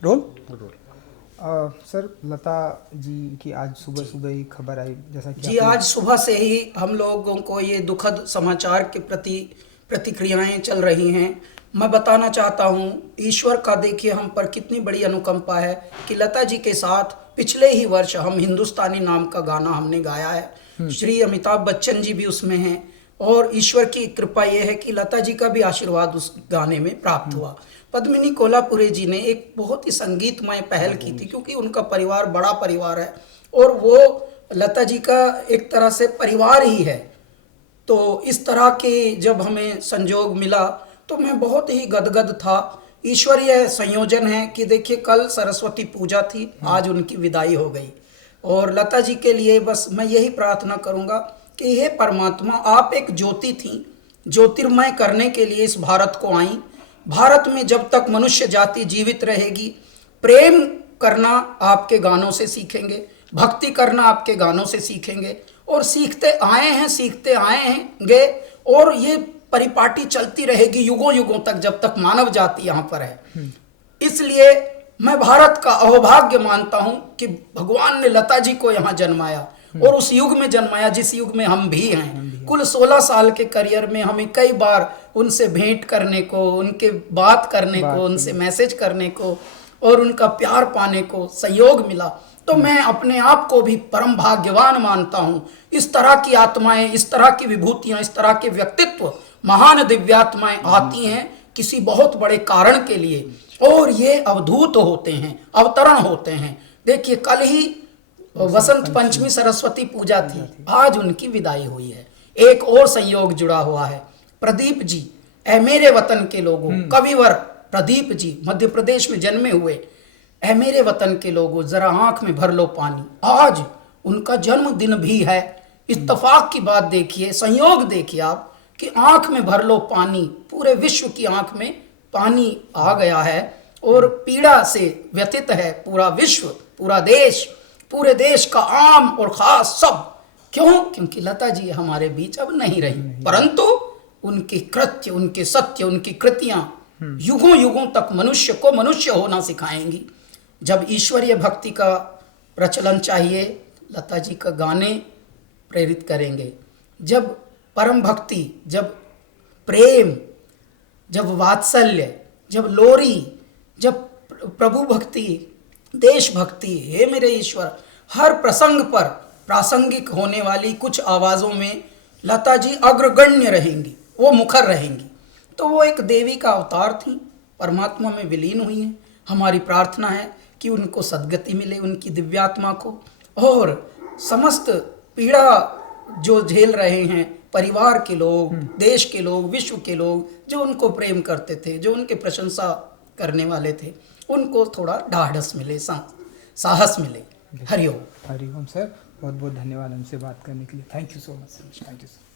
Role. Role. Sir, Lata ji की आज सुबह सुबह ही खबर आई, जैसा कि जी, आपने आज सुबह से ही हम लोगों को ये दुखद समाचार के प्रति प्रतिक्रियाएं चल रही हैं। मैं बताना चाहता हूँ, ईश्वर का देखिए हम पर कितनी बड़ी अनुकंपा है कि लता जी के साथ पिछले ही वर्ष हम हिंदुस्तानी नाम का गाना हमने गाया है। श्री अमिताभ बच्चन जी भी उसमें हैं और ईश्वर की कृपा ये है कि लता जी का भी आशीर्वाद उस गाने में प्राप्त हुआ। पद्मिनी कोल्हापुरे जी ने एक बहुत ही संगीतमय पहल की थी, क्योंकि उनका परिवार बड़ा परिवार है और वो लता जी का एक तरह से परिवार ही है। तो इस तरह के जब हमें संजोग मिला तो मैं बहुत ही गदगद था। ईश्वरीय संयोजन है कि देखिए कल सरस्वती पूजा थी, आज उनकी विदाई हो गई और लता जी के लिए बस मैं यही प्रार्थना करूंगा कि हे परमात्मा, आप एक ज्योति थी, ज्योतिर्मय करने के लिए इस भारत को आई। भारत में जब तक मनुष्य जाति जीवित रहेगी, प्रेम करना आपके गानों से सीखेंगे, भक्ति करना आपके गानों से सीखेंगे और सीखते आए हैंगे और ये परिपाटी चलती रहेगी युगों युगों तक, जब तक मानव जाति यहाँ पर है। इसलिए मैं भारत का अहोभाग्य मानता हूँ कि भगवान ने लता जी को यहाँ जन्माया और उस युग में जन्माया जिस युग में हम भी हैं। कुल 16 साल के करियर में हमें कई बार उनसे भेंट करने को, उनके बात करने को, उनसे मैसेज करने को और उनका प्यार पाने को संयोग मिला। तो मैं अपने आप को भी परम भाग्यवान मानता हूँ। इस तरह की आत्माएं, इस तरह की विभूतियां, इस तरह के व्यक्तित्व, महान दिव्यात्माएं आती हैं किसी बहुत बड़े कारण के लिए और ये अवधूत होते हैं, अवतरण होते हैं। देखिए कल ही वसंत पंचमी सरस्वती पूजा थी, आज उनकी विदाई हुई है। एक और संयोग जुड़ा हुआ है, प्रदीप जी, ऐ मेरे वतन के लोगों, कविवर प्रदीप जी मध्य प्रदेश में जन्मे हुए। ऐ मेरे वतन के लोगों, जरा आंख में भर लो पानी, आज उनका जन्मदिन भी है। इत्तफाक की बात देखिए, संयोग देखिए आप कि आंख में भर लो पानी, पूरे विश्व की आंख में पानी आ गया है और पीड़ा से व्यथित है पूरा विश्व, पूरा देश, पूरे देश का आम और खास सब। क्यों? क्योंकि लता जी हमारे बीच अब नहीं रही, परंतु उनके कृत्य, उनके सत्य, उनकी कृतियां युगों युगों तक मनुष्य को मनुष्य होना सिखाएंगी। जब ईश्वरीय भक्ति का प्रचलन चाहिए, लता जी का गाने प्रेरित करेंगे। जब परम भक्ति, जब प्रेम, जब वात्सल्य, जब लोरी, जब प्रभु भक्ति, देश भक्ति, हे मेरे ईश्वर, हर प्रसंग पर प्रासंगिक होने वाली कुछ आवाज़ों में लता जी अग्रगण्य रहेंगी, वो मुखर रहेंगी। तो वो एक देवी का अवतार थी, परमात्मा में विलीन हुई हैं। हमारी प्रार्थना है कि उनको सद्गति मिले, उनकी दिव्यात्मा को, और समस्त पीड़ा जो झेल रहे हैं परिवार के लोग, देश के लोग, विश्व के लोग, जो उनको प्रेम करते थे, जो उनके प्रशंसा करने वाले थे, उनको थोड़ा ढाढ़स मिले, साहस मिले। हरिओम। हरिओम सर, बहुत बहुत धन्यवाद हमसे बात करने के लिए। Thank you so much. Thank you sir.